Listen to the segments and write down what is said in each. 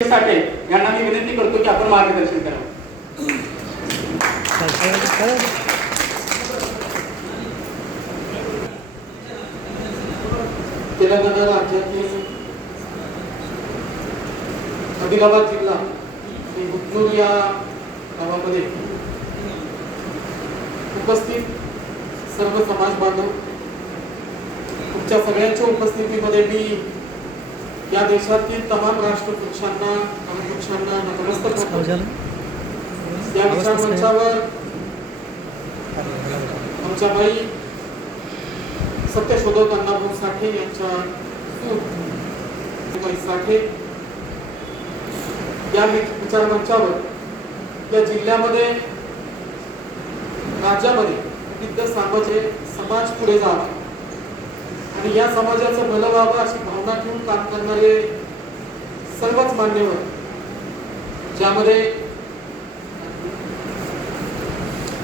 साठे यांना मी विनंती करतो की आपण मार्गदर्शन करावं. तेलंगणा राज्यातील आदिलाबाद जिल्हा आणि हुतनूर या गावामध्ये उपस्थित सर्व समाज बांधव, तुमच्या सगळ्यांच्या उपस्थितीमध्ये मी या देशातील तमाम राष्ट्रपुरुषांना नतमस्तक होतो. या विचार मंचावर आमच्या बाई सत्यशोधक अण्णाभाऊ साठे यांच्या साठे या विचार मंचावर या जिल्ह्यामध्ये, राज्यामध्ये विविध समाज पुढे जावा आणि या समाजाचं भलं व्हावं अशी भावना ठेवून काम करणारे सर्वच मान्यवर, ज्यामध्ये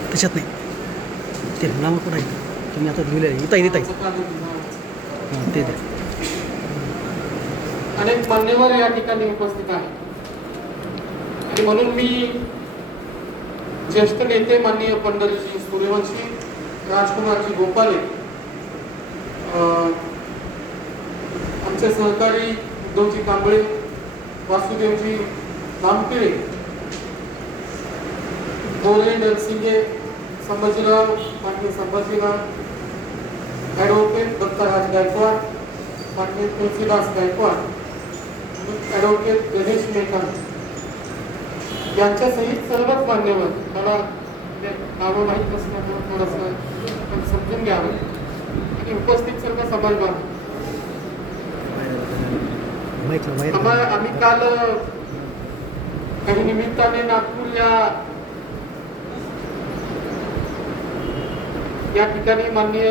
त्याच्यात नाही ते नाव पण आहे तुम्ही आता लिहिले ते अनेक मान्यवर या ठिकाणी उपस्थित आहेत. आणि म्हणून मी ज्येष्ठ नेते माननीय पंढरीजी सूर्यवंशी, राजकुमारजी गोपाले, आमचे सहकारी उद्धवजी कांबळे, वासुदेवजी दामपिळे, बोले नरसिंगे, संभाजीराव, माननीय संभाजीराव, ॲडव्होकेट दत्तराज गायकवाड, माननीय तुलसीदास गायकवाड, ॲडव्होकेट गणेश मेहता यांच्या सहित सर्वच मान्यवर, मला नावं माहीत असल्यामुळे थोडंसं समजून घ्यावं, आणि उपस्थित सर्व समाज बांधव. आम्ही काल काही निमित्ताने नागपूर या ठिकाणी माननीय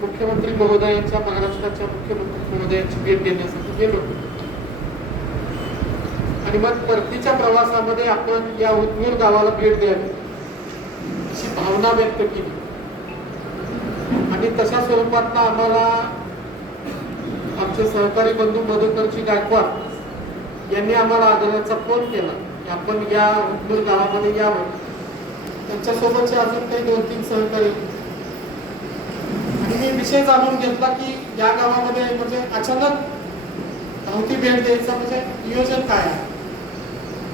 मुख्यमंत्री महोदयांच्या, महाराष्ट्राच्या मुख्यमंत्री महोदयांची भेट देण्यासाठी गेलो. आणि मग परतीच्या प्रवासामध्ये आपण या हुतनूर गावाला भेट द्यावी अशी भावना व्यक्त केली. आणि तशा स्वरूपात आम्हाला आमचे सहकारी बंधू मधुकरजी गायकवाड यांनी आम्हाला आदराचा फोन केला की आपण या हुतनूर गावामध्ये यावं. त्यांच्यासोबतचे अजून काही 2-3 सहकारी, आणि मी विषय जाणून घेतला की या गावामध्ये म्हणजे अचानक धावती भेट द्यायचं म्हणजे नियोजन काय आहे.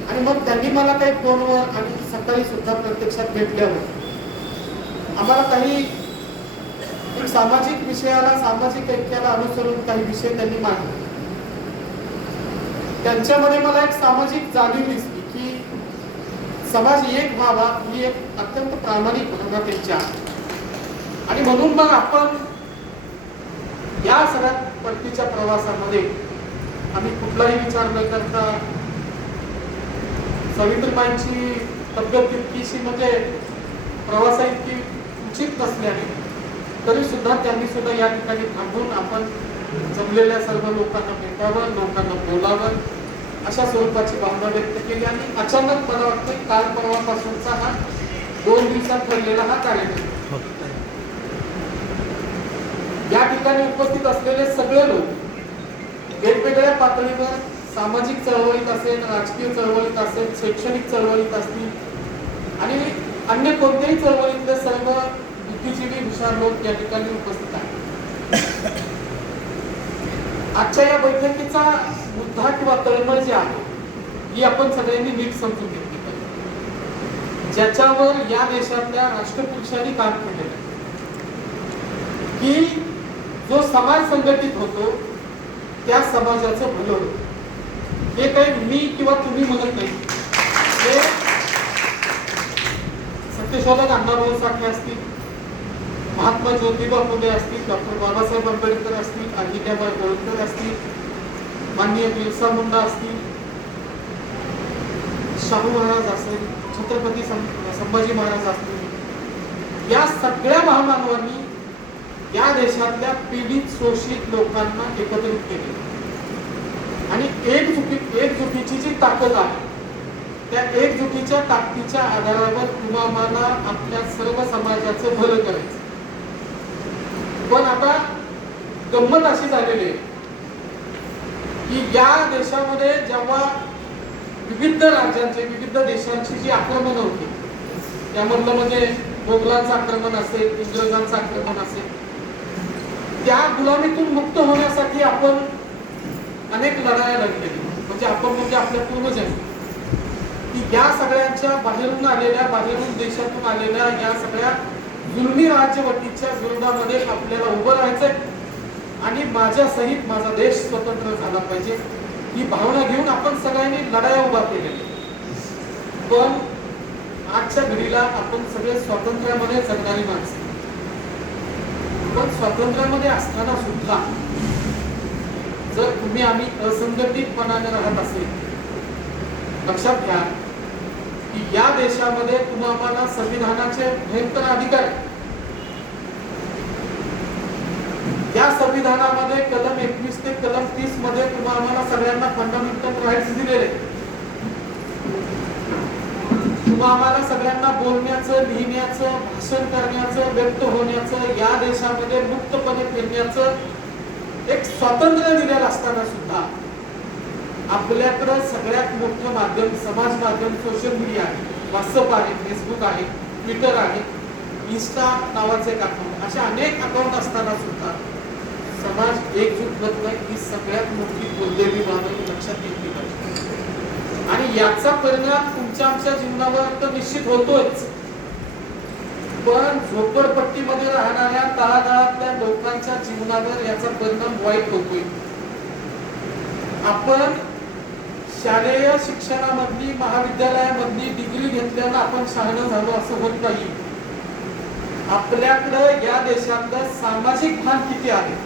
आणि मग त्यांनी मला काही फोनवर आणि सकाळी सुद्धा प्रत्यक्षात भेटल्यावर आम्हाला काही सामाजिक विषयाला, सामाजिक ऐक्याला अनुसरून काही विषय त्यांनी मांडले. त्यांच्यामध्ये मला एक सामाजिक जाणीव दिसली की समाज एक व्हावा ही एक अत्यंत प्रामाणिक भावना त्यांची आहे. आणि म्हणून मग आपण या सगळ्या परतीच्या प्रवासामध्ये आम्ही कुठलाही विचार न करता, सावित्रीबाईंची तब्येत तितकीशी म्हणजे प्रवासा इतकी उचित नसल्याने तरी सुद्धा त्यांनी सुद्धा या ठिकाणी थांबून आपण जमलेल्या सर्व लोकांना भेटावं, लोकांना बोलावं अशा स्वरूपाची भावना व्यक्त केली. आणि अचानक मला वाटतं काल परवापासूनचा हा 2 दिवसात ठरलेला हा कार्यक्रम, या ठिकाणी उपस्थित असलेले सगळे लोक वेगवेगळ्या पातळीवर, सामाजिक चळवळीत असेल, राजकीय चळवळीत असेल, शैक्षणिक चळवळीत असतील आणि अन्य कोणत्याही चळवळीतले सर्व बुद्धिजीवी, हुशार लोक या ठिकाणी उपस्थित आहेत. आजच्या या बैठकीचा मुद्दा किंवा तळमळ जी आहे ही आपण सगळ्यांनी नीट समजून घेतली पाहिजे. ज्याच्यावर या देशातल्या राष्ट्रपुरुषांनी काम केलेलं आहे की जो समाज संघटित होतो त्या समाजाचं भलं होतं. हे काही मी किंवा तुम्ही म्हणत नाही. हे सत्यशोधक अण्णाभाऊ साठे असतील, महात्मा ज्योतिबा फुले असतील, डॉक्टर बाबासाहेब आंबेडकर असतील, अहिल्याबाई होळकर असतील, माननीय बिरसा मुंडा असतील, शाहू महाराज असेल, छत्रपती संभाजी महाराज असतील, या सगळ्या महामानवांनी या देशातल्या पीडित, शोषित लोकांना एकत्रित केले. आणि एकजुटीची जी ताकद आहे त्या एकजुटीच्या ताकदीच्या आधारावर तुम्हाला आपल्या सर्व समाजाचं भलं करायचं. पण आता गंमत अशी झालेली आहे की या देशामध्ये जेव्हा विविध राज्यांचे विविध देशांची जी आक्रमणं होती, त्यामधलं म्हणजे मोगलांचं आक्रमण असेल, इंग्रजांचं आक्रमण असेल, त्या गुलामीतून मुक्त होण्यासाठी आपण अनेक लढाया लढलेली. म्हणजे आपण म्हणजे आपल्या पूर्वजांनी की या सगळ्यांच्या बाहेरून आलेल्या, बाहेरून देशातून आलेल्या या सगळ्या जुलमी राज्यवटीच्या विरोधामध्ये आपल्याला उभं राहायचंय आणि माझ्या सहित माझा देश स्वतंत्र झाला पाहिजे ही भावना घेऊन आपण सगळ्यांनी लढाया उभा केलेल्या. पण आजच्या घडीला आपण सगळे स्वातंत्र्यामध्ये जगणारी माणसं, पण स्वातंत्र्यामध्ये असताना सुद्धा जर तुम्ही आम्ही असंघटितपणाने राहत असेल, लक्षात घ्या की या देशामध्ये तुम्हाला संविधानाचे भयंकर अधिकार आहेत. या संविधानामध्ये कलम 21 ते कलम 30 मध्ये तुम्हाला सगळ्यांना फंडामेंटल राईट्स दिलेले. तुम्हाला सगळ्यांना बोलण्याचं, लिहिण्याचं, भाषण करण्याचं, व्यक्त होण्याचं, या देशामध्ये मुक्तपणे फिरण्याचं एक स्वातंत्र्य दिलेलं असताना सुद्धा आपल्याकडं सगळ्यात मोठं माध्यम, समाज माध्यम सोशल मीडिया आहे. व्हॉट्सअप आहे, फेसबुक आहे, ट्विटर आहे, इन्स्टा नावाचे एक अकाउंट, अशा अनेक अकाउंट असताना सुद्धा समाज एकजूट होत नाही. ही सगळ्यात मोठी दुर्दैवी बाब लक्षात घेतली पाहिजे आणि याचा परिणाम तुमच्या आमच्या जीवनावर तर निश्चित होतोच, पण झोपडपट्टीमध्ये राहणाऱ्या तळागाळातल्या लोकांच्या जीवनावर याचा परिणाम वाईट होतोय. आपण शालेय शिक्षणामधली, महाविद्यालयामधली डिग्री घेतल्यानं आपण शहाणं झालो असं होत नाही. आपल्याकडं या देशातलं सामाजिक भान किती आहे,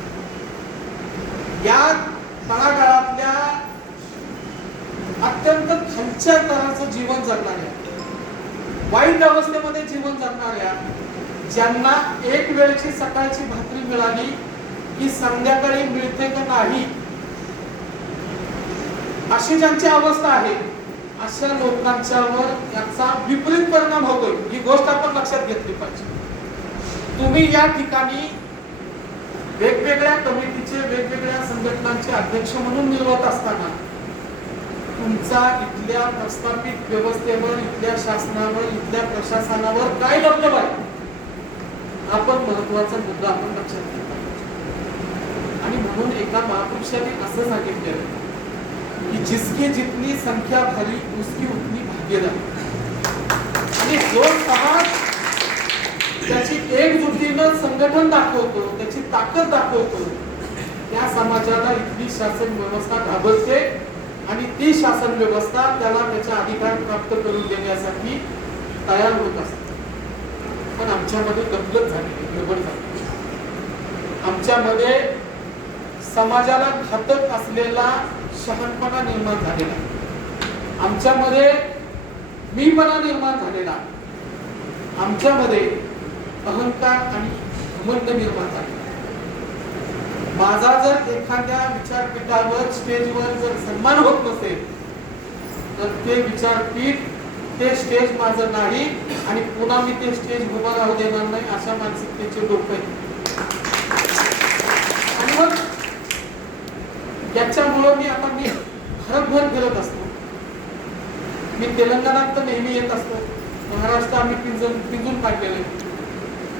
या तळागाळातल्या अत्यंत खालच्या तराचं जीवन जगणाऱ्या, वाईट अवस्थेमध्ये जीवन जगणाऱ्या, ज्यांना एक वेळची सकाळची भाकरी मिळाली की संध्याकाळी मिळते का नाही अशी ज्यांची अवस्था आहे, अशा लोकांच्यावर याचा विपरीत परिणाम होतोय. ही गोष्ट आपण लक्षात घेतली पाहिजे. तुम्ही या ठिकाणी वेगवेगळ्या कमिटीचे, वेगवेगळ्या संघटनांचे अध्यक्ष म्हणून निवडत असताना तुमचा इथल्या प्रस्थापित व्यवस्थेवर, इथल्या शासनावर, इथल्या प्रशासनावर काय दबदबा आहे, आपण महत्वाचा मुद्दा आपण लक्षात घेतला. आणि म्हणून एका महापुरुषाने असं सांगितलं की जिसकी जितनी संख्या भरी उसकी उतनी भागीदारी. आणि जो समाज त्याची एकजुटीनं संघटन दाखवतो, त्याची ताकद दाखवतो, त्या समाजाला इथली शासन व्यवस्था घाबरते आणि ती शासन व्यवस्था त्याला त्याचा अधिकार प्राप्त करून देण्यासाठी तयार होत असते. पण आमच्यामध्ये गफलत झाली, गडबड झाली. आमच्यामध्ये समाजाला घातक असलेला शहाणपणा निर्माण झालेला, आमच्यामध्ये मीपणा निर्माण झालेला, आमच्यामध्ये अहंकार आणि घमंड निर्माण झालेला. माझा जर एखाद्या विचारपीठावर, स्टेजवर जर सन्मान होत नसेल तर ते विचारपीठ, ते स्टेज माझं नाही आणि पुन्हा मी ते स्टेज उभं राहू देणार नाही, अशा मानसिकतेचे लोक आहेत. आणि मग याच्यामुळं मी भारतभर फिरत असतो. मी तेलंगणात तर नेहमी येत असतो, महाराष्ट्र आम्ही पिंजून काढलेले,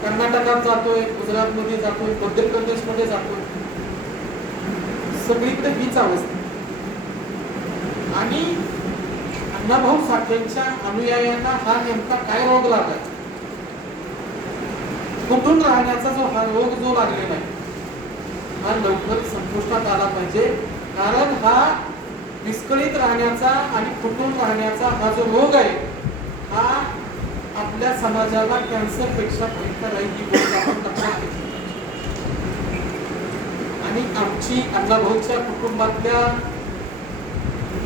कर्नाटकात जातोय, गुजरातमध्ये जातोय, मध्य प्रदेशमध्ये जातोय, सगळीकडे हीच अवस्था. आणि अण्णाभाऊ साठेंच्या अनुयायांना हा नेमका काय रोग लागला, कुठून राहण्याचा जो हा रोग जो लागलेला आहे, हा लवकर संपुष्टात आला पाहिजे. कारण हा विस्कळीत राहण्याचा आणि फुटून राहण्याचा हा जो रोग आहे, हा आपल्या समाजाला कॅन्सर पेक्षा भयंकर आहे. ही गोष्ट आपण लक्षात घेतली. आणि आमची अण्णाभाऊच्या कुटुंबातल्या,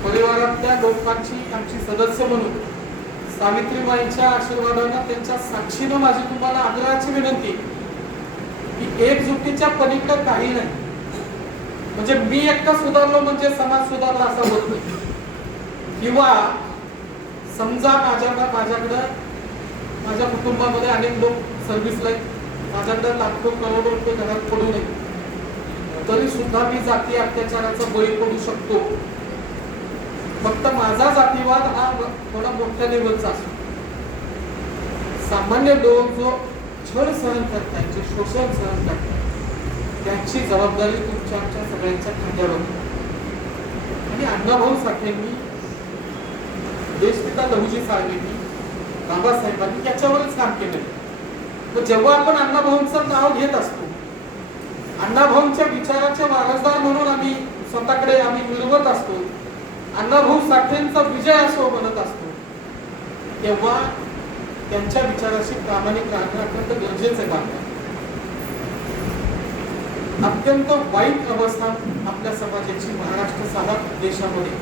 परिवारातल्या लोकांची, आमची सदस्य म्हणून सावित्रीबाईंच्या आशीर्वादानं, त्यांच्या साक्षीनं माझी तुम्हाला आग्रहाची विनंती की एकजुटीच्या पलीकडे काही नाही. म्हणजे मी एकटा सुधारलो म्हणजे समाज सुधारला असा होत नाही. किंवा समजा माझ्याकडं, माझ्या कुटुंबामध्ये अनेक लोक सर्व्हिसला आहेत, माझ्याकडे लाखो करोडो रुपये घरात पडू नये, तरी सुद्धा मी जाती अत्याचाराचा बळी पडू शकतो. फक्त माझा जातीवाद हा थोडा मोठ्या लेवलचा असतो. सामान्य लोक जो छळ सहन करतात, जे शोषण सहन करतात, त्यांची जबाबदारी तुमच्या आमच्या सगळ्यांच्या खांद्यावर होती. आणि अण्णाभाऊ साठेंनी, देशपिता लहुजी साहेबांनी, बाबासाहेबांनी याच्यावरच काम केलं. तर जेव्हा आपण अण्णाभाऊंचं नाव घेत असतो, अण्णाभाऊंच्या विचाराचे वारसदार म्हणून आम्ही स्वतःकडे मिळवत असतो, अण्णाभाऊ साठेंचा विजय असो म्हणत असतो, तेव्हा त्यांच्या विचाराशी प्रामाणिक राहणं अत्यंत गरजेचं काम आहे. अत्यंत वाईट अवस्था आपल्या समाजाची महाराष्ट्रासह देशामध्ये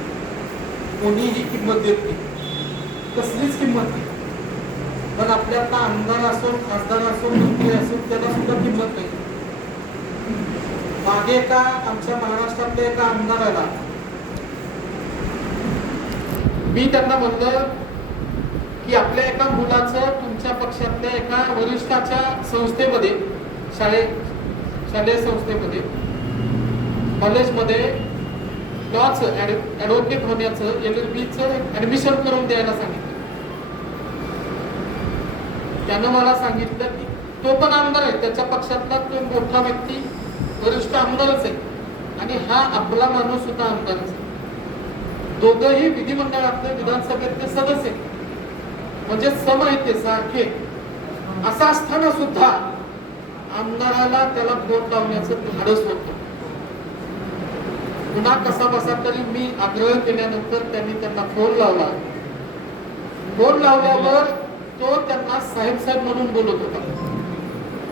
कोणीही किंमत देत नाही, कसलीच किंमत नाही. पण आपल्यातला आमदार असो, खासदार असो, मंत्री असो, त्याला सुद्धा किंमत नाही. मागे एका आमच्या महाराष्ट्रातल्या एका आमदाराला मी त्यांना म्हणलं की आपल्या एका मुलाचं तुमच्या पक्षातल्या एका वरिष्ठाच्या संस्थेमध्ये, शालेय संस्थेमध्ये, कॉलेजमध्ये लॉचं ॲडव्होकेट होण्याचं LLBचं ऍडमिशन करून द्यायला सांगितलं. त्यानं मला सांगितलं की तो पण आमदार आहे, त्याच्या पक्षातला तो मोठा व्यक्ती वरिष्ठ आमदारच आहे आणि हा आपला माणूस सुद्धा आमदारच आहे. दोघंही विधिमंडळातले, विधानसभेतले सदस्य आहेत, म्हणजे सम आहेत ते, सारखे. असं असताना सुद्धा आमदाराला त्याला वोट लावण्याचं धाडस होतं. पुन्हा कसा बसा तरी मी आग्रह केल्यानंतर त्यांनी त्यांना फोन लावला. फोन लावल्यावर तो त्यांना साहेब साहेब म्हणून बोलत होता.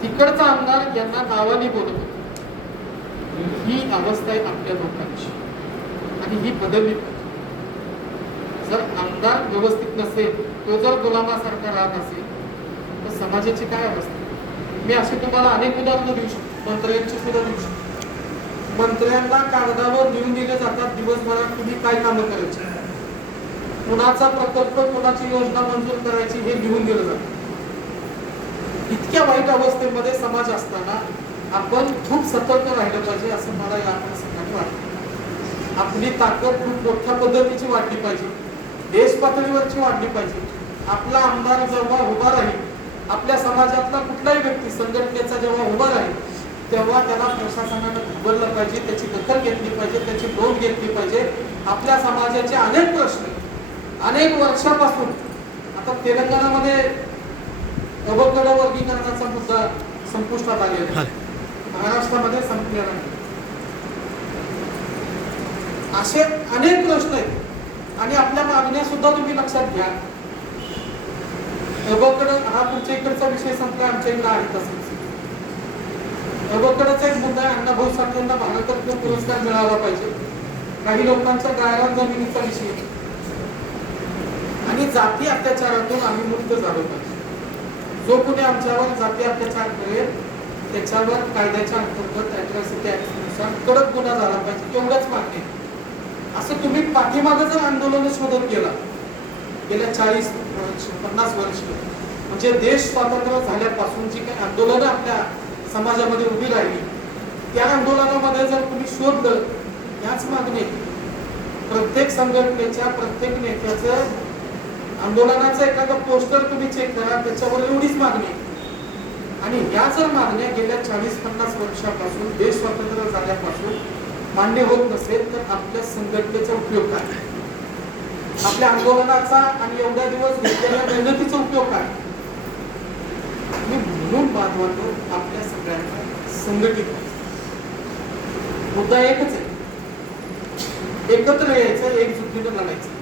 तिकडचा आमदार यांना नावाने बोलत होता. ही अवस्था आहे आपल्या लोकांची आणि ही बदलली पाहिजे. जर आमदार व्यवस्थित नसेल, तो जर गुलामासारखा राहत असेल, तर समाजाची काय अवस्था? मी असे तुम्हाला अनेक उदाहरणं देऊ शकतो, मंत्र्यांची सुद्धा देऊ शकतो. मंत्र्यांना कागदावर लिहून दिले जातात दिवसभरात तुम्ही काय कामं करायची, कुणाचा प्रकल्प, कुणाची योजना मंजूर करायची, हे लिहून दिलं जातं. इतक्या वाईट अवस्थेमध्ये समाज असताना आपण खूप सतर्क राहिलं पाहिजे असं मला या प्रसंगाने वाटतं. आपली ताकद खूप मोठ्या पद्धतीची वाढली पाहिजे, देश पातळीवरची वाढली पाहिजे. आपला आमदार जेव्हा उभा राहील, आपल्या समाजातला कुठलाही व्यक्ती संघटनेचा जेव्हा उभा राहील, तेव्हा त्याला प्रशासनानं घाबरलं पाहिजे, त्याची दखल घेतली पाहिजे, त्याची नोंद घेतली पाहिजे. आपल्या समाजाचे अनेक प्रश्न अनेक वर्षापासून, आता तेलंगणामध्ये अवकड वर्गीकरणाचा मुद्दा संपुष्टात आलेला आहे, महाराष्ट्रामध्ये संपलेला नाही. असे अनेक प्रश्न आहेत आणि आपल्या मागण्या सुद्धा तुम्ही लक्षात घ्या. अवकड हा तुमच्या इकडचा विषय संपला, आमच्या इकडे आहे तसंच. अवकडचा एक मुद्दा आहे, अण्णाभाऊ साठेंना भारतरत्न पुरस्कार मिळाला पाहिजे. काही लोकांच्या गायरान जमिनीचा विषय आणि जाती अत्याचारातून आम्ही मुक्त झालो पाहिजे. जो कोणी आमच्यावर जाती अत्याचार करेल त्याच्यावर कायद्याच्या अंतर्गत अॅट्रॉसिटी ऍक्टनुसार कडक गुन्हा झाला पाहिजे, एवढंच मागणी. असं तुम्ही पाठीमागे जर आंदोलन शोधत गेला गेल्या 40-50 वर्ष, म्हणजे देश स्वातंत्र्य झाल्यापासून जी काही आंदोलनं आपल्या समाजामध्ये उभी राहिली, त्या आंदोलनामध्ये जर तुम्ही शोधलं, याच मागणी. प्रत्येक संघटनेच्या, प्रत्येक नेत्याचं आंदोलनाचं एखादं पोस्टर तुम्ही चेक करा, त्याच्यावर एवढीच मागणी. आणि या जर मागण्या गेल्या 40-50 वर्षापासून, देश स्वातंत्र्य झाल्यापासून मान्य होत नसेल, तर आपल्या संघटनेचा उपयोग काय, आपल्या आंदोलनाचा आणि एवढ्या दिवस घेतलेल्या मेहनतीचा उपयोग काय? म्हणून बांधवांनो, आपल्या सगळ्यांना संघटित मुद्दा एकच आहे, एकत्र यायचं, एकजुटीनं लढायचं.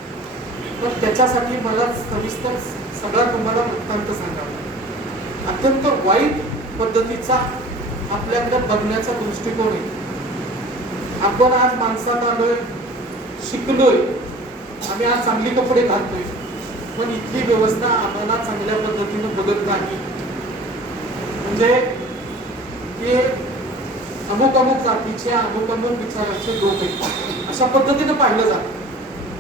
पण त्याच्यासाठी मला सविस्तर सगळा तुम्हाला वृत्तांत सांगावा. अत्यंत वाईट पद्धतीचा आपल्याकडे बघण्याचा दृष्टिकोन आहे. आपण आज माणसात आलोय, शिकलोय, आम्ही आज चांगली कपडे घालतोय, पण इथली व्यवस्था आम्हाला चांगल्या पद्धतीने बघत नाही. म्हणजे ते अमुक अमुक जातीचे, अमुक अमुक विचाराचे लोक आहेत अशा पद्धतीने पाहिलं जातं.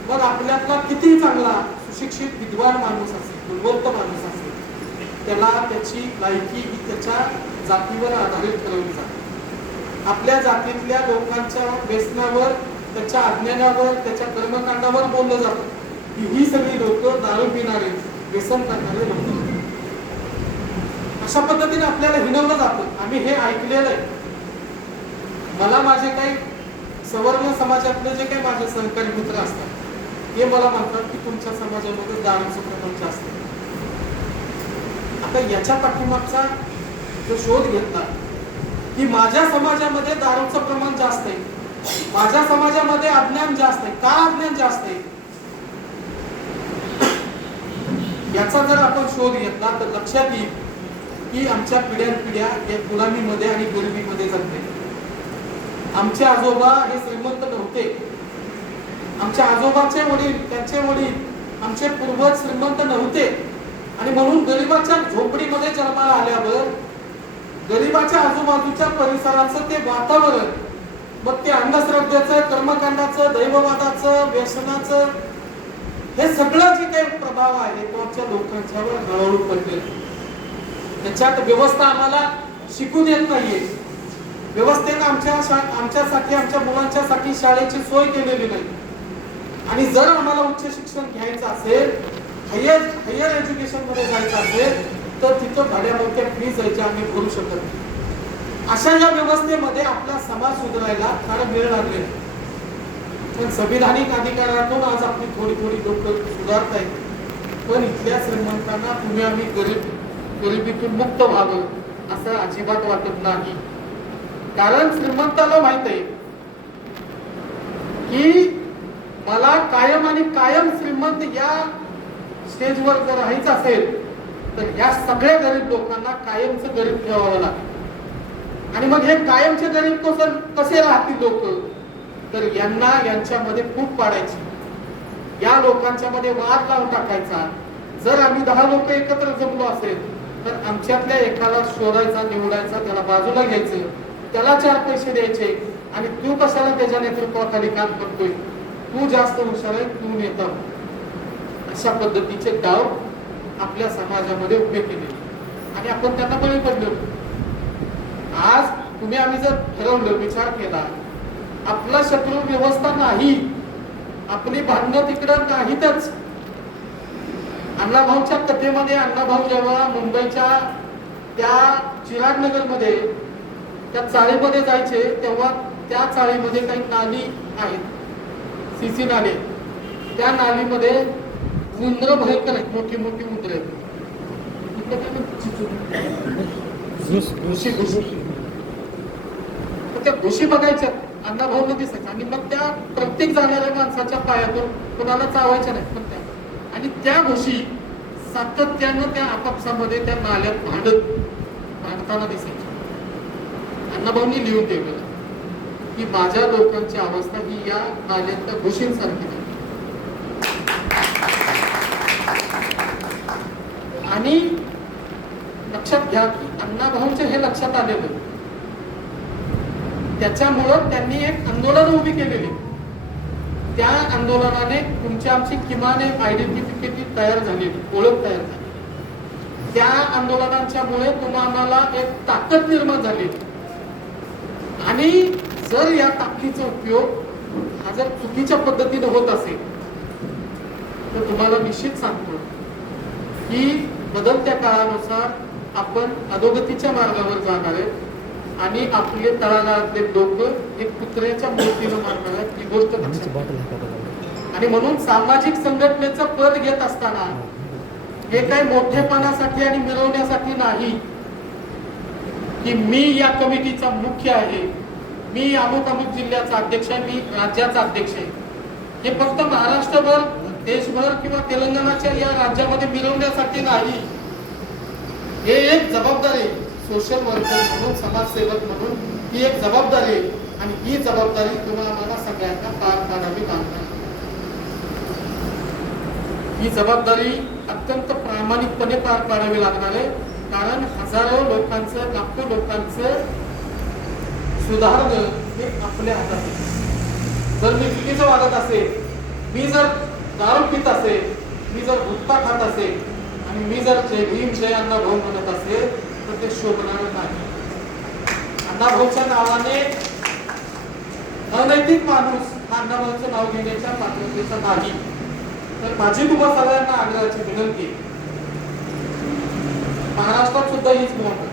मग आपल्यातला किती चांगला सुशिक्षित विद्वान माणूस असेल, गुणवंत माणूस असेल, त्याला त्याची लायकी ही त्याच्या जातीवर आधारित ठरवली जाते. आपल्या जातीतल्या लोकांच्या व्यसनावर, त्याच्या अज्ञानावर, त्याच्या कर्मकांडावर बोललं जातं की ही सगळी लोक दारू पिणारे, व्यसन करणारे लोक. अशा पद्धतीने आपल्याला हिणवलं जातं. आम्ही हे ऐकलेलं आहे. मला माझे काही सवर्ण समाजातले जे काही माझे सहकारी मित्र असतात ते मला म्हणतात की तुमच्या समाजामध्ये दारूचं प्रमाण जास्त आहे. आता याच्या पाठीमागचा जो शोध घेतला की माझ्या समाजामध्ये दारूचं प्रमाण जास्त आहे, माझ्या समाजामध्ये अज्ञान जास्त आहे. का अज्ञान जास्त आहे याचा जर आपण शोध घेतला तर लक्षात येईल की आमच्या पिढ्यानपिढ्या या गुलामीमध्ये आणि गरिबीमध्ये जगले. आमचे आजोबा हे श्रीमंत नव्हते. आमच्या आजोबाचे वडील, त्यांचे वडील, आमचे पूर्वज श्रीमंत नव्हते आणि म्हणून गरिबाच्या झोपडीमध्ये जन्माला आल्यावर गरिबाच्या आजूबाजूच्या परिसराचं ते वातावरण, मग ते अंधश्रद्धेचं, कर्मकांडाचं, दैववादाचं, व्यसनाचं, हे सगळं जे काही प्रभाव आहे तो आमच्या लोकांच्यावर हळूहळू पडले. त्याच्यात व्यवस्था आम्हाला शिकू देत नाहीये. व्यवस्थेनं आमच्यासाठी, आमच्या मुलांच्यासाठी शाळेची सोय केलेली नाही. आणि जर आम्हाला उच्च शिक्षण घ्यायचं असेल, हायर एज्युकेशन मध्ये जायचं असेल तर तिथं भाड्या मोठ्या फीज यायच्या आम्ही भरू शकत नाही. अशा या व्यवस्थेमध्ये आपला समाज सुधारायला फार वेळ लागले. पण संविधानिक अधिकारातून आज आपली थोडी थोडी लोक सुधारत आहेत. पण इथल्या श्रीमंतांना तुम्ही आम्ही गरिबीतून मुक्त व्हावं असं अजिबात वाटत नाही. कारण श्रीमंताला माहित आहे की मला कायम आणि कायम श्रीमंत या स्टेजवर जर राहायचं असेल तर या सगळ्या गरीब लोकांना कायमचं गरीब ठेवावं लागेल. आणि मग हे कायमचे गरीब कसे राहतील लोक, तर यांच्यामध्ये फूट पाडायची, या लोकांच्या मध्ये वाद लावून टाकायचा. जर आम्ही 10 लोक एकत्र जमलो असेल तर आमच्यातल्या एकाला शोधायचा, निवडायचा, त्याला बाजूला घ्यायचं, त्याला 4 पैसे द्यायचे आणि तू कशाला त्याच्या नेतृत्वाखाली काम करतोय, तू जास्त हुशार आहे, तू नेता. अशा पद्धतीचे डाव आपल्या समाजामध्ये उभे केले आणि आपण त्यांना बळी पडलो. आज तुम्ही आम्ही जर ठरवलं, विचार केला, आपला शत्रू व्यवस्था नाही, आपली भांडणं तिकडं नाहीतच. अण्णाभाऊच्या कथेमध्ये अण्णाभाऊ जेव्हा मुंबईच्या त्या चिरागनगर मध्ये त्या चाळीमध्ये जायचे तेव्हा त्या चाळीमध्ये काही नाली आहेत, सीसी नाले. त्या नालीमध्ये उंदरं भयंकर आहेत, मोठी मोठी उंदरं आहेत. त्या घुशी बघायच्या अण्णाभाऊला दिसायच्या आणि मग त्या प्रत्येक जाणाऱ्या माणसाच्या पायातून कोणाला चावायच्या नाही. पण त्या आणि त्या घुशी सातत्यानं त्या आपापसामध्ये त्या नाल्यात भांडताना दिसायच्या. अण्णाभाऊंनी लिहून ठेवलेलं की माझ्या लोकांची अवस्था ही या नाल्यातल्या घुशींसारखी नाही. आणि लक्षात घ्या की अण्णाभाऊंच्या हे लक्षात आलेलं, त्याच्यामुळं त्यांनी एक आंदोलन उभी केलेली. त्या आंदोलनाने तुमची आमची किमान एक आयडेंटिफिकेट तयार झाली, ओळख तयार झाली. त्या आंदोलनांच्यामुळे तुम्हाला एक ताकद निर्माण झाली. आणि जर या ताकदीचा उपयोग हा जर चुकीच्या पद्धतीने होत असेल तर तुम्हाला निश्चित सांगतो की बदलत्या काळानुसार आपण अधोगतीच्या मार्गावर जाणार आहे आणि आपले तळागाळातले लोक एक कुत्र्याच्या मूर्तीनं मारणार आहेत, ही गोष्ट लक्षात. आणि म्हणून सामाजिक संघटनेचं पद घेत असताना हे काही मोठेपणासाठी आणि मिरवण्यासाठी नाही की मी या कमिटीचा मुख्य आहे, मी अमुक अमुक जिल्ह्याचा अध्यक्ष आहे, मी राज्याचा अध्यक्ष आहे, हे फक्त महाराष्ट्रभर, देशभर किंवा तेलंगणाच्या या राज्यामध्ये मिरवण्यासाठी नाही. हे एक जबाबदारी, सोशल वर्कर म्हणून, समाजसेवक म्हणून ही एक जबाबदारी आहे आणि ही जबाबदारी तुम्हाला सगळ्यांना पार पाडावी लागणार. ही जबाबदारी अत्यंत प्रामाणिकपणे पार पाडावी लागणार आहे. कारण हजारो लोकांचं, लाखो लोकांचं सुधारणं हे आपल्या हातात आहे. जर मी चुकीचं वागत असेल, मी जर दारू पित असेल, मी जर गुटखा खात असेल आणि मी जर जय भीम जय अण्णाभाऊ म्हणत असेल तर ते शोभणार नाही. अण्णाभाऊच्या नावाने अनैतिक माणूस हा अण्णाभाऊचं नाव घेण्याच्या पात्रतेचा नाही. तर माझी तुम्हा सगळ्यांना आग्रहाची विनंती आहे, महाराष्ट्रात सुद्धा हीच मोहन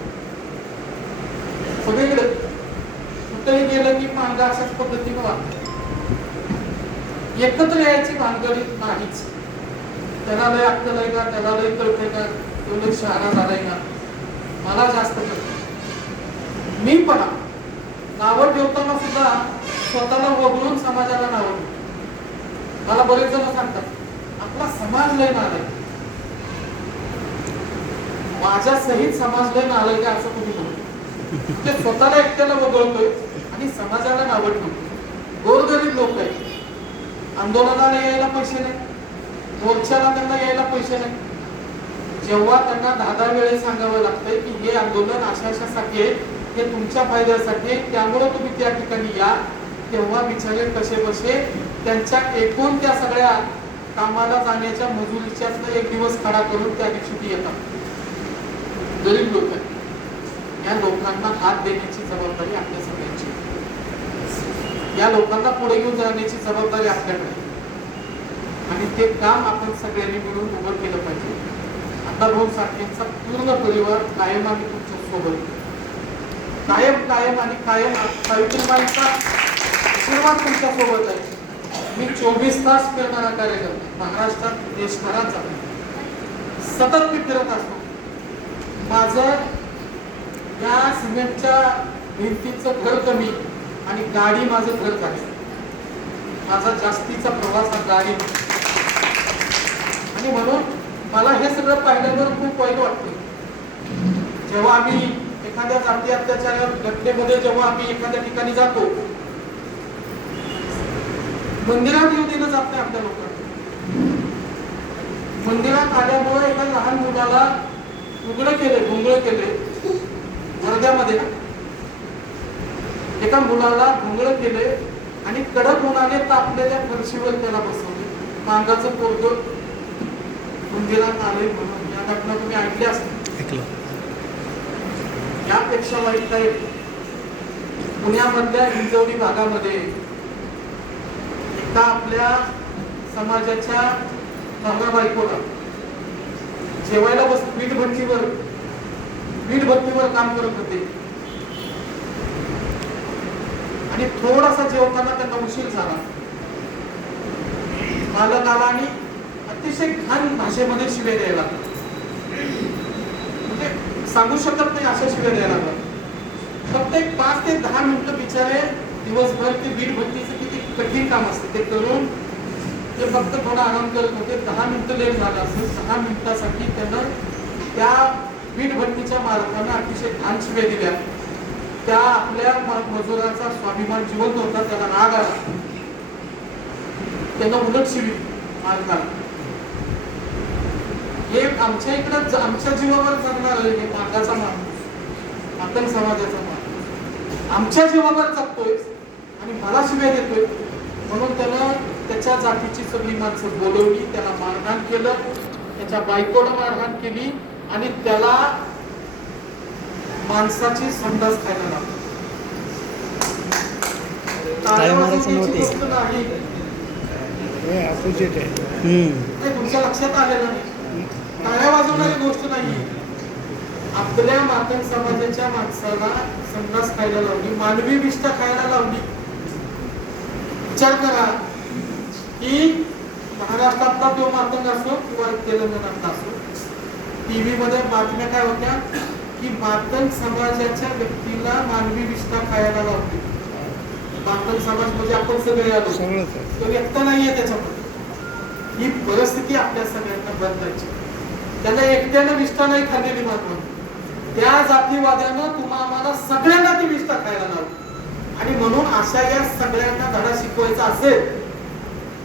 सगळीकडे कुठेही गेलं की मांगा अशाच पद्धतीने वागतात. एकत्र यायची भानगडी नाहीच. त्याला लय अक्कल आहे का, त्याला लय कळते का, तो लय शहाणा झालाय का, मला जास्त कळत. मी पण नावं ठेवताना सुद्धा स्वतःला वगळून समाजाला नावं ठेवतो. मला बरेच जण सांगतात आपला समाज लय नालाय, माझ्या सहित समाज लय नालाय का असं तुम्ही म्हणतो. ते स्वतःला एकट्याला वगळतोय आणि समाजाला नावं ठेवतोय. गोरगरीब लोक आहेत, आंदोलनाला यायला पैसे नाही, मोर्चाला त्यांना यायला पैसे नाही. जेव्हा त्यांना 10 वेळेस सांगावं लागतंय की हे आंदोलन अशासाठी आहे, हे तुमच्या फायद्यासाठी आहे, त्यामुळे तुम्ही त्या ठिकाणी या, तेव्हा बिचारे कसे बसे त्यांच्या एकूण त्या सगळ्या कामाला जाण्याच्या मजुरीच्याच एक दिवस खडा करून त्या दिवशी ती येतात. गरीब लोक आहेत, या लोकांना हात देण्याची जबाबदारी आपल्या सगळ्यांची. या लोकांना पुढे घेऊन जाण्याची जबाबदारी आपल्याकडे आणि ते काम आपण सगळ्यांनी मिळून उभं केलं पाहिजे. अण्णाभाऊ साठेंचा पूर्ण परिवार कायम आम्ही तुमच्या सोबत, कायम आणि कायम सावित्रीबाईंचा आशीर्वाद तुमच्या सोबत आहे. मी 24 तास फिरणारा कार्यकर्ता, महाराष्ट्रात देशभरात जातो, सतत मी फिरत असतो. माझं या सिमेंटच्या भिंतीचं घर कमी आणि गाडी माझं घर झाले. माझा जास्तीचा प्रवास हा गाडी, आणि म्हणून मला हे सगळं पाहिल्यावर खूप वाईट वाटतं. जेव्हा आम्ही एखाद्या जाती अत्याचार घटनेमध्ये जेव्हा आम्ही एखाद्या ठिकाणी जातो, मंदिरात येऊ दिलं जात नाही आपल्या लोकांना. मंदिरात आल्यामुळे एका लहान मुलाला उघडं केले, भोंगळ केले वर्ध्यामध्ये, एका मुलाला भोंगळ केले आणि कडक उन्हाने तापलेल्या फरशीवर त्याला बसवले. मांगाचं पोरगं मंदिरात आले म्हणून या घटना तुम्ही ऐकल्या असतील. यापेक्षा वाईट काय, पुण्यामधल्या हिंजवडी भागामध्ये एका आपल्या समाजाच्या नवरा बायकोला जेवायला बस वीटभट्टीवर काम करत होते आणि थोडासा जेवताना त्यांना उशीर झाला. मालक आला आणि अतिशय घाण भाषेमध्ये शिव्या द्यायला, म्हणजे सांगू शकत नाही अशा शिव्या द्यायला. फक्त 5 ते 10 मिनिटं बिचारे दिवसभर ते वीटभट्टीचं किती कठीण काम असतं ते करून ते फक्त थोडा आराम करत होते. 10 मिनिटं लेट झाला असेल, 10 मिनिटासाठी त्यानं त्या वीटभट्टीच्या मालकानं अतिशय घाण शिव्या दिल्या. त्या आपल्या मजुराचा स्वाभिमान जिवंत होता, त्याला राग आला, त्यांना उलट शिवी मालकाला. हे आमच्या इकडे आमच्या जीवावर जगणार हे मागाचा माणूस, मातंग समाजाचा माणूस आमच्या जीवावर जगतोय आणि मला शिव्या देतोय. म्हणून त्यानं त्याच्या जातीची सगळी माणसं बोलवली, त्याला मारहाण केलं, त्याच्या बायकोला मारहाण केली आणि त्याला माणसाची संडास खायला लागली. तुमच्या लक्षात आलेलं नाही, टाळ्या वाजवणारी गोष्ट नाही. आपल्या मातंग समाजाच्या माणसाला संडास खायला लावली, मानवी विष्ठा खायला लावली. विचार करा की महाराष्ट्रातला तो मातंग असो किंवा तेलंगणातला असो, टीव्ही मध्ये बातम्या काय होत्या की मातंग समाजाच्या व्यक्तीला मानवी विष्ठा खायला लावली. मातंग समाज म्हणजे आपण सगळे आलो, तो व्यक्त नाहीये त्याच्यामध्ये. ही परिस्थिती आपल्या सगळ्यांना बदलायची. त्याला एकट्यानं विष्ठा नाही खाल्लेली मात्र त्या जातीवाद्यानं आम्हाला सगळ्यांना ती विष्ठा खायला लावली. आणि म्हणून अशा या सगळ्यांना धडा शिकवायचा असेल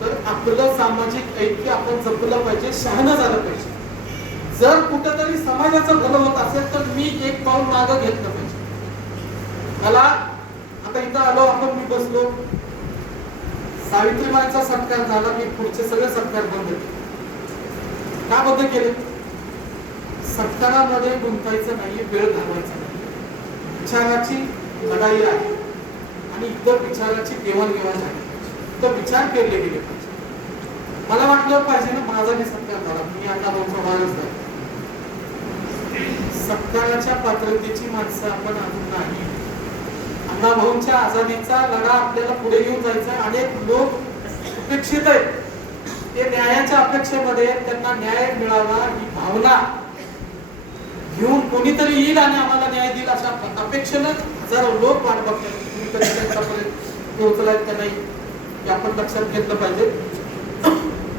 तर आपलं सामाजिक ऐक्य आपण जपलं पाहिजे, शहाणं झालं पाहिजे. जर कुठेतरी समाजाचं भलं होत असेल तर मी एक पाऊल मागं घेतलं पाहिजे. मला आता इथं आलो आपण, मी बसलो, सावित्रीबाईंचा सत्कार झाला, मी पुढचे सगळे सत्कार बंद केले. का बंद केले? सत्कारामध्ये गुंतायचं नाही, वेळ घालवायचा नाही. विचाराची लढाई आहे आणि इतर विचाराची देवाणघेवाण झाली, तर विचार केले गेले पाहिजे. मला वाटलं पाहिजे ना माझा मी सत्कार झाला, मी अण्णाभाऊचा वारसदार. सत्काराच्या पात्रतेची माणसं आपण अजून नाही. अण्णाभाऊंच्या आझादीचा लढा आपल्याला पुढे घेऊन जायचा. अनेक लोक अपेक्षित आहेत, ते न्यायाच्या अपेक्षेमध्ये, त्यांना न्याय मिळावा ही भावना घेऊन कोणीतरी येईल आणि आम्हाला न्याय देईल अशा अपेक्षेनं हजारो लोक वाट बघतात. तुम्ही कधी त्यांच्यापर्यंत पोहोचलाय का नाही हे आपण लक्षात घेतलं पाहिजे.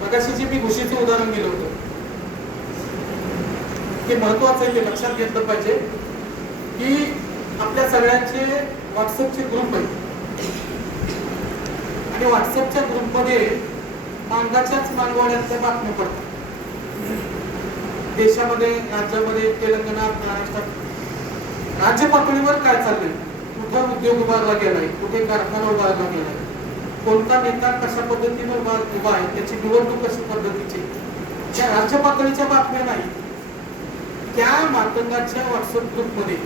मगाशी जे मी घुशीचं उदाहरण दिलं होतं हे महत्वाचं आहे, लक्षात घेतलं पाहिजे की आपल्या सगळ्यांचे व्हॉट्सअपचे ग्रुप आहेत आणि व्हॉट्सअपच्या ग्रुपमध्ये मांगाच्याच मागवण्याच्या बातम्या पडतात. देशामध्ये, राज्यामध्ये, तेलंगणात, महाराष्ट्रात राज्य पातळीवर काय चाललंय, कुठं उद्योग उभारला गेलाय, कुठे कारखाना उभारला गेलाय, कोणता नेता कशा पद्धतीने उभा आहे, त्याची निवडणूक कशा पद्धतीची, त्या राज्य पातळीच्या बातम्या नाही, त्या मातंगाच्या व्हॉट्सअप ग्रुपमध्ये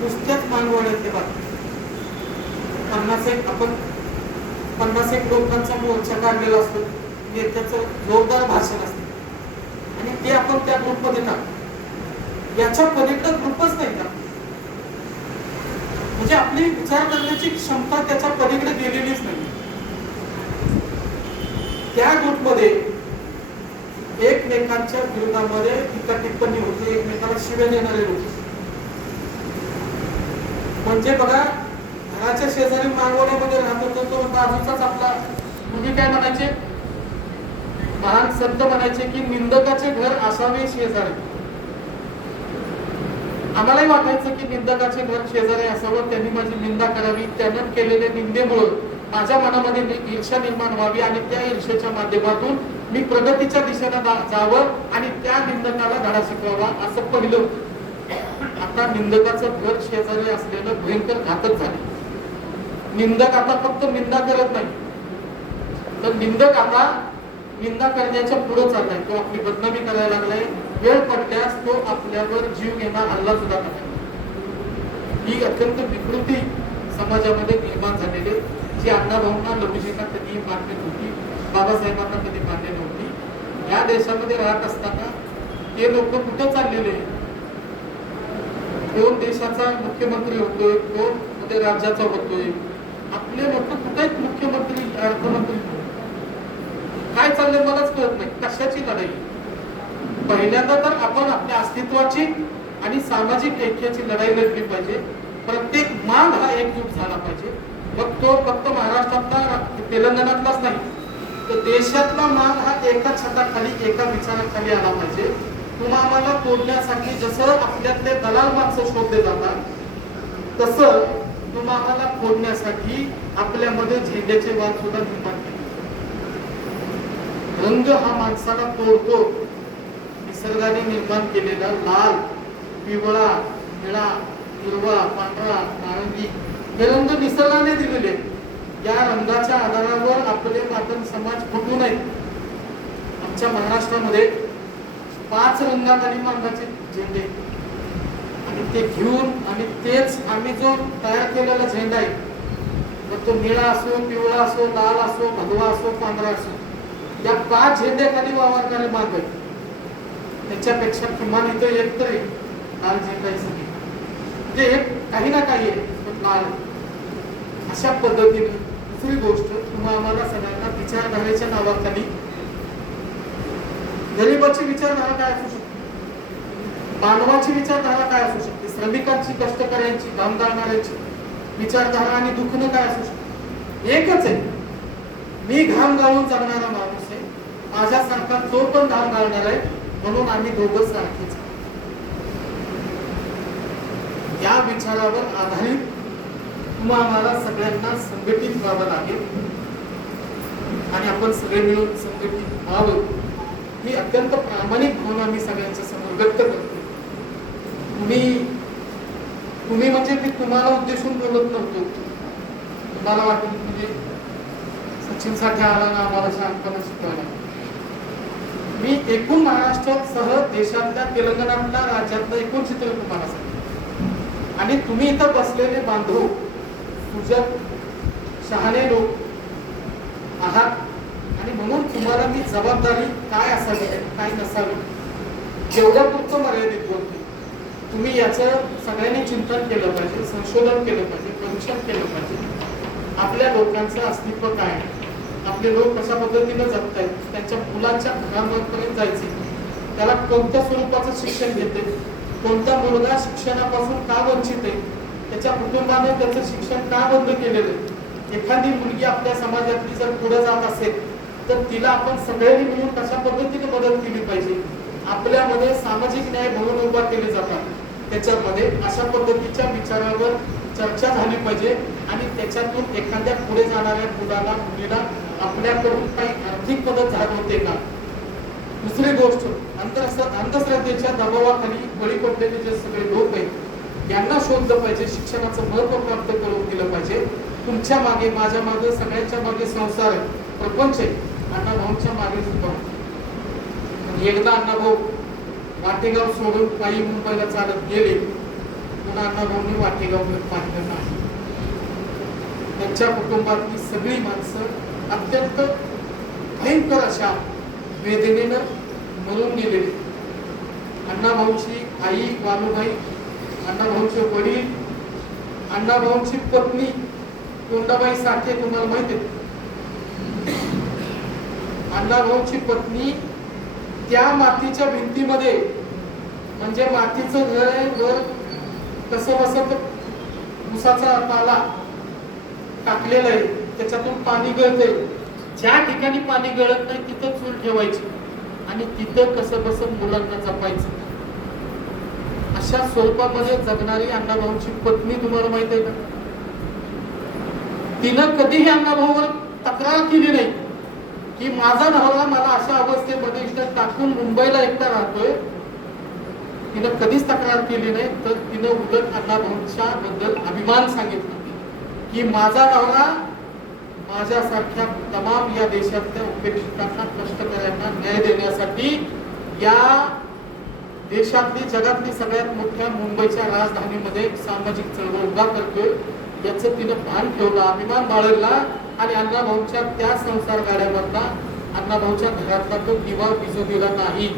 नुसत्याच मानवण्यातल्या बातम्या. 50 लोकांचा मोर्चा काढलेला असतो, नेत्याचं जोरदार भाषण असतं आणि ते आपण त्या ग्रुपमध्ये टाकतो. याच्या पलीकडे ग्रुपच नाही का? म्हणजे आपली विचार करण्याची क्षमता त्याच्या पलीकडे गेलेलीच नाही. त्या ग्रुपमध्ये एकमेकांच्या विरोधामध्ये टीका टिप्पणी होते, एकमेकांना शिव्या देणारे लोक. म्हणजे बघा, घराच्या शेजारी मागवण्यामध्ये राहत होतो तो बाजूचाच आपला, म्हणजे काय म्हणायचे, महान संत म्हणायचे की निंदकाचे घर असावे शेजारी. आम्हालाही वाटायचं की निंदकाचे घर शेजारी असावं, त्यांनी माझी निंदा करावी, त्यानं केलेल्या निंदेमुळे माझ्या मनामध्ये ईर्ष्या निर्माण व्हावी आणि त्या ईर्ष्येच्या माध्यमातून मी प्रगतीच्या दिशेने जावं आणि त्या निंदकाला धडा शिकवावा, असं पहिलं. आता निंदकाचं घर शेजारी असलेलं भयंकर घातक झाले. निंदक आता फक्त निंदा करत नाही, तर निंदक आता निंदा करण्याच्या पुढे चाललाय, तो आपली बदनामी करायला लागलाय. वेळ पडल्यास तो आपल्यावर जीव घेणार हल्ला सुद्धा करणार. ही अत्यंत विकृती समाजामध्ये निर्माण झालेली, जी अण्णाभाऊंना, लघुजींना कधी मान्य नव्हती, बाबासाहेबांना कधी मान्य नव्हती. या देशामध्ये राहत असताना ते लोक कुठे चाललेले, कोण देशाचा मुख्यमंत्री होतोय, कोण मध्ये राज्याचा होतोय, आपले लोक कुठे मुख्यमंत्री, अर्थमंत्री, काय चाललंय मलाच कळत नाही. कशाची लढाई? पहिल्यांदा तर आपण आपल्या अस्तित्वाची आणि सामाजिक ऐक्याची लढाई लढली पाहिजे. प्रत्येक माग हा एकजूट झाला पाहिजे. मग तो फक्त महाराष्ट्रातला, तेलंगणातलाच नाही, तर देशातला माग हा एका छताखाली, एका विचाराखाली आला पाहिजे. तुम्हाला तोडण्यासाठी जसं आपल्यातले दलाल माणसं शोधले जातात, तसं तुम्हाला फोडण्यासाठी आपल्यामध्ये झेंड्याचे वाद सुद्धा निर्माण केले. रंग हा माणसाला तोडतो. निसर्गाने निर्माण केलेला लाल, पिवळा, निळा, हिरवा, पांढरा, नारंगी हे रंग निसर्गाने दिलेले. या रंगाच्या आधारावर आपले मातंग समाज फुटू नयेत. आमच्या महाराष्ट्रामध्ये 5 रंगाखाली मांगाचे झेंडे आणि ते घेऊन आणि तेच आम्ही जो तयार केलेला झेंडा आहे, मग तो निळा असो, पिवळा असो, लाल असो, भगवा असो, पांढरा असो, या 5 झेंड्याखाली वावरणारे मांग आहेत. त्याच्यापेक्षा किमान इथं एक तरी लाल झेंडा आहे, म्हणजे एक काही ना काही आहे, पण लाल. अशा पद्धतीने दुसरी गोष्ट, आम्हाला सगळ्यांना विचारधारेच्या नावाखाली गरिबाची विचारधारा काय असू शकते, मानवाची विचारधारा काय असू शकते, श्रमिकांची, कष्टकऱ्यांची, घाम गाळणाऱ्यांची विचारधारा आणि दुखणं काय असू शकते. एकच आहे, मी घाम गाळून जगणारा माणूस आहे, माझ्यासारखा जो पण घाम गाळणार आहे, म्हणून आम्ही दोघं सारखेच. या विचारावर आधारित आम्हाला सगळ्यांना संघटित व्हावं लागेल आणि आपण सगळे मिळून संघटित व्हावं, ही अत्यंत प्रामाणिक भावना मी सगळ्यांच्या समोर व्यक्त करतो. तुम्ही म्हणजे मी तुम्हाला उद्देशून बोलत नव्हतो. तुम्हाला वाटत म्हणजे सचिन साठी आला ना आम्हाला शांतपणे शिकवायला. मी एकूण महाराष्ट्रासह देशातल्या, तेलंगणातल्या, राज्यातलं एकूण चित्र तुम्हाला सांगतो. आणि तुम्ही इथं बसलेले बांधव सुजक शहाणे लोक आहात आणि म्हणून तुम्हाला मी जबाबदारी काय असावी काय नसावी जेवढ्यापुरतं मर्यादित बोलते. तुम्ही याचं सगळ्यांनी चिंतन केलं पाहिजे, संशोधन केलं पाहिजे, परीक्षण केलं पाहिजे. आपल्या लोकांचं अस्तित्व काय आहे, आपले लोक कशा पद्धतीनं जगत आहेत, त्यांच्या मुलांच्या घरापर्यंत जायचे, त्याला कोणत्या स्वरूपाचं शिक्षण घेते, कोणता मुलगा शिक्षणापासून का वंचित आहे, त्याच्या कुटुंबाने त्याचं शिक्षण का बंद केलेलं आहे. एखादी मुलगी आपल्या समाजातली जर पुढे जात असेल तर तिला आपण सगळ्यांनी मिळून कशा पद्धतीने मदत केली पाहिजे. आपल्यामध्ये सामाजिक न्याय भवन उभा केले जातात, त्याच्यामध्ये अशा पद्धतीच्या विचारावर चर्चा झाली पाहिजे आणि त्याच्यातून एखाद्या पुढे जाणाऱ्या मुलाला मुलीला आपल्याकडून काही आर्थिक मदत झाली होते का. दुसरी गोष्ट, अंधश्रद्धेच्या दबावाखाली बळी पडलेले जे सगळे लोक आहेत यांना शोधलं पाहिजे, शिक्षणाचं महत्व प्राप्त करून दिलं पाहिजे. तुमच्या मागे, माझ्या मागे, सगळ्यांच्या मागे संसार आहे, प्रपंच आहे. अण्णाभाऊंच्या मागे सुद्धा एकदा अण्णाभाऊ वाटेगाव सोडून पायी मुंबईला चालत गेले, पुन्हा अण्णाभाऊंनी वाटेगाव पाहिलं नाही. त्यांच्या कुटुंबातली सगळी माणसं अत्यंत भयंकर अशा वेदनेनं मरून गेलेली. अण्णाभाऊंची आई वालूबाई, अण्णाभाऊंचे वडील, अण्णाभाऊंची पत्नी कोंडाबाई साठे तुम्हाला माहिती आहे. अण्णाभाऊंची पत्नी त्या मातीच्या भिंतीमध्ये, म्हणजे मातीचं घर आहे, वर कसं बसत उसाचा पाला टाकलेला आहे, त्याच्यातून पाणी गळते. ज्या ठिकाणी पाणी गळत नाही तिथं चूल ठेवायची आणि तिथं कसं बसत मुलांना जपायचं. अशा स्वरूपामध्ये जगणारी अण्णाभाऊंची पत्नी तुम्हाला माहित आहे का. तिनं कधीही अण्णाभाऊवर तक्रार केली नाही की माझा नवरा मला अशा अवस्थेमध्ये इथं टाकून मुंबईला एकटा राहतोय. तिनं कधीच तक्रार केली नाही, तर तिनं उलट अण्णाभाऊंच्या बद्दल अभिमान सांगितला की माझा नवरा माझ्यासारख्या तमाम या देशातल्या उपेक्षितांना, कष्टकऱ्यांना न्याय देण्यासाठी या देशातली, जगातली सगळ्यात मोठ्या मुंबईच्या राजधानीमध्ये सामाजिक चळवळ उभा करतोय याचं तिनं भान ठेवलं, अभिमान बाळगला आणि अण्णाभाऊंच्या त्या संसार गाड्यामधला, अण्णाभाऊंच्या घरातला तो दिवा विझू दिला नाही.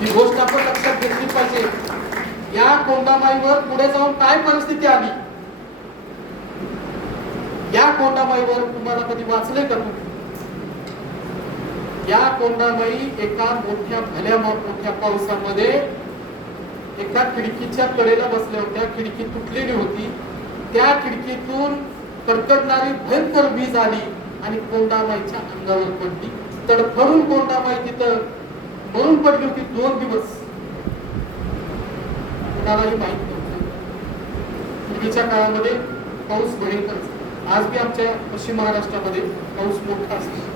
ही गोष्ट आपण लक्षात घेतली पाहिजे. या कोंडामाईवर पुढे जाऊन काय परिस्थिती आली, या कोंडामाईवर तुम्हाला कधी वाचले का तुम्ही. या कोंडामाई एका मोठ्या भल्या मोठ्या पावसामध्ये एका खिडकीच्या कडेला बसल्या होत्या. खिडकी तुटलेली होती, त्या खिडकीतून कडकडणारी भयंकर वीज आली आणि कोंडामाईच्या अंगावर पडली. तडफडून कोंडामाई तिथं मरून पडली होती 2 दिवस. कुणालाही माहित नव्हतं. पूर्वीच्या काळामध्ये पाऊस भयंकर, आज बी आमच्या पश्चिम महाराष्ट्रामध्ये पाऊस मोठा असतो.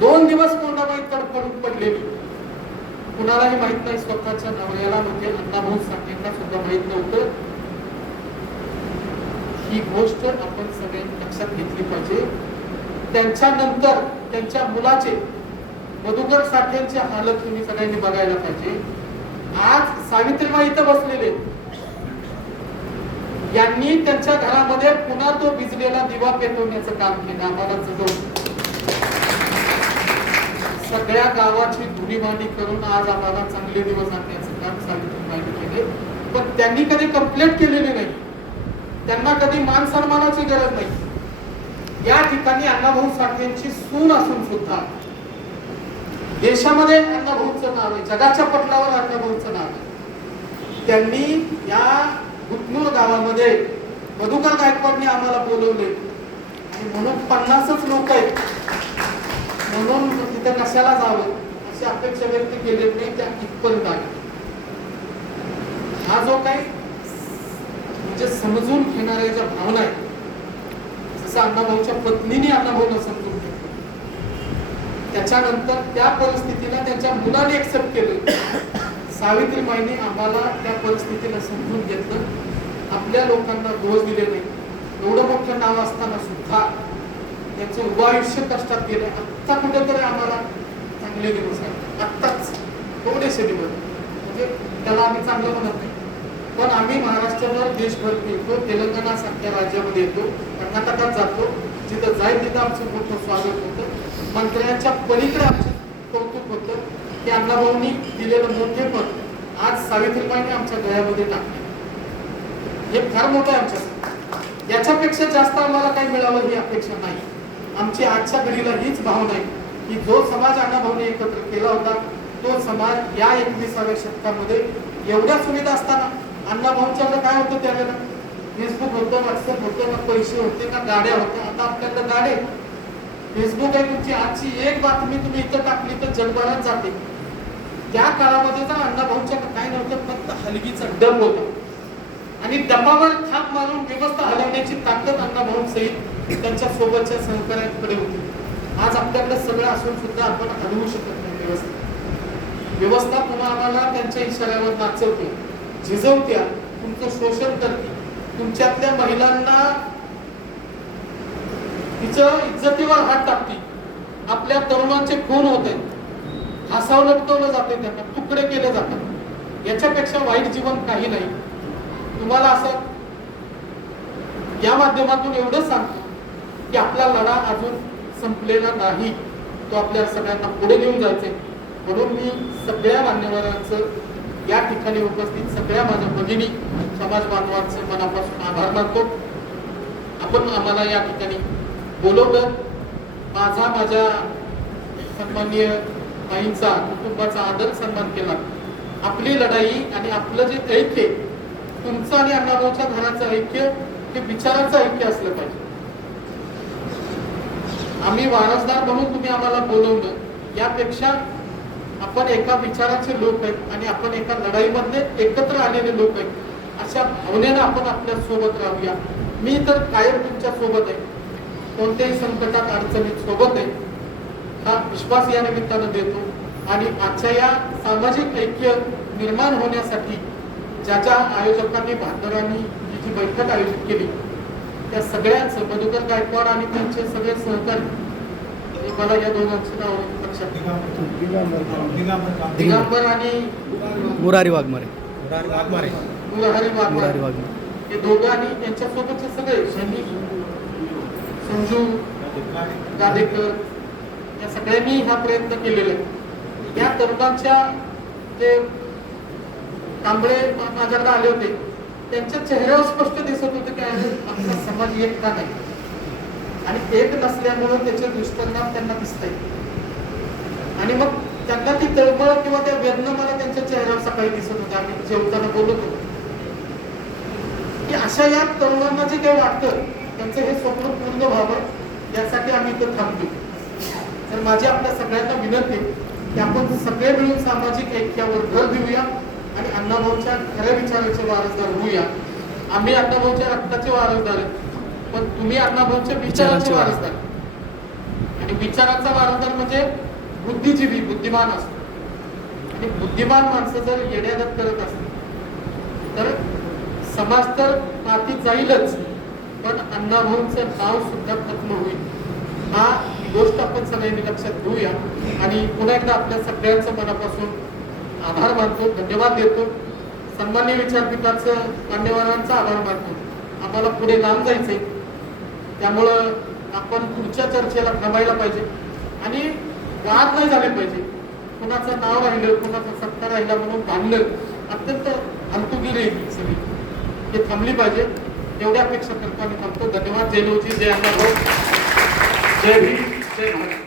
2 दिवस कोंडाबाई तडफडून पडलेली. कुणालाही माहित नाही, स्वतःच्या नवऱ्याला म्हणजे अण्णाभाऊ साठेंना सुद्धा माहित नव्हतं. ही गोष्ट आपण सगळ्यांनी लक्षात घेतली पाहिजे. त्यांच्यानंतर त्यांच्या मुलाचे मधुकर साठेंची हालत तुम्ही सगळ्यांनी बघायला पाहिजे. आज सावित्रीबाई इथं बसलेले, यांनी त्यांच्या घरामध्ये पुन्हा तो भिजलेला दिवा पेटवण्याचं काम केलं. आम्हाला सगळ्या गावाची धुणीभांडी करून आज आम्हाला चांगले दिवस आणण्याचं काम सावित्रीबाईंनी केले. पण त्यांनी कधी कंप्लेंट केलेली नाही, त्यांना कधी मान सन्मानाची गरज नाही. या ठिकाणी अण्णाभाऊ साठेंची सून असून सुद्धा देशामध्ये अण्णाभाऊचं नाव आहे, जगाच्या पटलावर अण्णाभाऊचं नाव आहे. त्यांनी या गुतनूर गावामध्ये मधुकर गायकवाडने आम्हाला बोलवले आणि म्हणून 50च लोक आहेत म्हणून तिथे कशाला जावं अशी अपेक्षा व्यक्त केली नाही, त्या इथपर्यंत आले. हा जो काही म्हणजे समजून घेणाऱ्या ज्या भावना आहेत, जसं अण्णाभाऊच्या पत्नीने अण्णाभाऊला समजून घेतलं, त्याच्यानंतर त्या परिस्थितीला त्यांच्या मुलाने एक्सेप्ट केलं. सावित्रीबाईंनी आम्हाला त्या परिस्थितीला समजून घेतलं, आपल्या लोकांना दोष दिले नाही. एवढं मोठं नाव असताना सुद्धा त्यांचं उभं आयुष्य कष्टात गेलं. आत्ता कुठेतरी आम्हाला चांगले दिवस आहेत, आत्ताच थोडेसे दिवस, म्हणजे त्याला आम्ही चांगलं म्हणत नाही, पण आम्ही महाराष्ट्रावर देशभर फिरतो, तेलंगणा सारख्या राज्यामध्ये येतो, कर्नाटकात जातो, जिथं जाईल तिथं आमचं मोठं स्वागत होतं. मंत्र्यांच्या पलीकडे आमचं कौतुक होतं की अण्णाभाऊंनी दिलेलं मोठे पद आज सावित्रीबाईंनी आमच्या गळ्यामध्ये टाकले. हे फार मोठं आहे आमच्यासाठी. याच्यापेक्षा जास्त आम्हाला काही मिळावं ही अपेक्षा नाही. आमची आजच्या घडीला हीच भावना आहे की जो समाज अण्णाभाऊंनी एकत्र केला होता तो समाज या 21व्या शतकामध्ये एवढ्या सुविधा असताना अण्णाभाऊंच्याकडे काय होतं त्यावेळेला? फेसबुक होतं, व्हॉट्सअप होतं, ना पैसे होते, ना गाड्या होत्या. आता आपल्याकडे गाडे, फेसबुक आहे, तुमची आजची एक बातमी तुम्ही इथं टाकली तर जगभरात जाते. त्या काळामध्ये तर अण्णाभाऊंच्याकडे काय नव्हतं, फक्त हलगीचा डब होता आणि डबावर थाप मारून व्यवस्था हलवण्याची ताकद अण्णाभाऊंसहित त्यांच्या सोबतच्या सहकार्यांकडे होती. आज आपल्याकडे सगळं असून सुद्धा आपण हलवू शकत नाही व्यवस्था पुन्हा आम्हाला त्यांच्या इशाऱ्यावर नाचवते, झिजवत्या, तुमचं शोषण करते, तुमच्यातल्या महिलांना तिचं इज्जतीवर हात टाकते, आपल्या तरुणांचे खून होते, हासाव लटकवलं जाते, त्यांना तुकडे केले जातात. याच्यापेक्षा वाईट जीवन काही नाही. तुम्हाला असं या माध्यमातून एवढं सांगतो की आपला लढा अजून संपलेला नाही, तो आपल्या सगळ्यांना पुढे घेऊन जायचे. म्हणून मी सगळ्या मान्यवरांचं या ठिकाणी उपस्थित सगळ्या माझ्या भगिनी समाज बांधवांचे मनापासून आभार मानतो. आपण आम्हाला या ठिकाणी बोलवलं, माझ्या सन्माननीय ताईंचा, कुटुंबाचा आदर सन्मान केला. आपली लढाई आणि आपलं जे ऐक्य, तुमचं आणि अण्णाभाऊच्या घराचं ऐक्य हे विचारांचं ऐक्य असलं पाहिजे. आम्ही वारसदार म्हणून तुम्ही आम्हाला बोलवलं, यापेक्षा आपण एका विचाराचे लोक आहेत आणि आपण एका लढाईमध्ये एकत्र आलेले लोक आहेत, अशा भावनेनं आपण आपल्या सोबत राहूया. मी तर कायम तुमच्या सोबत आहे, कोणत्याही संकटात अडचणीत सोबत आहे, हा विश्वास या निमित्तानं देतो. आणि आजच्या या सामाजिक ऐक्य निर्माण होण्यासाठी ज्या आयोजकांनी, भांडरांनी जी बैठक आयोजित केली, त्या सगळ्यांचं, मधुकर गायकवाड आणि त्यांचे सगळे सहकारी, मला या दोघांचं नाव लक्षात, दिगंबर आणि मुरारी वाघमारे, मुरारी वाघमारे, हे दोघं आणि त्यांच्यासोबतचे सगळे सैनिक, संजू गादेकर, या सगळ्यांनी हा प्रयत्न केलेला आहे. या तरुणांच्या जे कांबळे माझ्याकडे आले होते, त्यांच्या चेहऱ्यावर स्पष्ट दिसत होते की आमचा समाज एक का नाही, आणि एक नसल्यामुळे त्याचे दुष्परिणाम त्यांना दिसत आहेत. आणि मग त्यांना ती तळमळ किंवा त्या वेदना मला त्यांच्या चेहऱ्यावर सकाळी दिसत होत्या. आम्ही जेवताना बोलत होतो की अशा या तरुणांना जे काही वाटतं त्यांचं हे स्वप्न पूर्ण व्हावं, यासाठी आम्ही इथं थांबतो. तर माझी आपल्या सगळ्यांना विनंती की आपण सगळे मिळून सामाजिक ऐक्यावर भर देऊया आणि अण्णाभाऊच्या खऱ्या विचाराचे वारसदार होऊया. आम्ही अण्णाभाऊच्या रक्ताचे वारसदार आहेत, पण तुम्ही अण्णाभाऊच्या विचाराचे वारसदार. आणि विचाराचा वारसदार म्हणजे बुद्धिजीवी, बुद्धिमान असतो. आणि बुद्धिमान माणसं जर येड्यागत करत असतील तर समाज तर मातीत जाईलच, पण अण्णाभाऊंचं नाव सुद्धा खत्म होईल. हा गोष्ट आपण सगळ्यांनी लक्षात घेऊया. आणि पुन्हा एकदा आपल्या सगळ्यांचं मनापासून आभार मानतो, धन्यवाद देतो. सन्माननीय विचारपीठाचं मान्यवरांचा आभार मानतो. आम्हाला पुढे लांब जायचंय, त्यामुळं आपण पुढच्या चर्चेला थांबायला पाहिजे आणि वाद नाही झाले पाहिजे. कुणाचं नाव राहिलं, कुणाचा सत्ता राहिला म्हणून भांडणं अत्यंत हलतुगिरी सगळी हे थांबली पाहिजे. एवढ्या अपेक्षा करतो आणि थांबतो. धन्यवाद. जय लवजी, जय अण्णाभाऊ, जय भीम, जय भारत.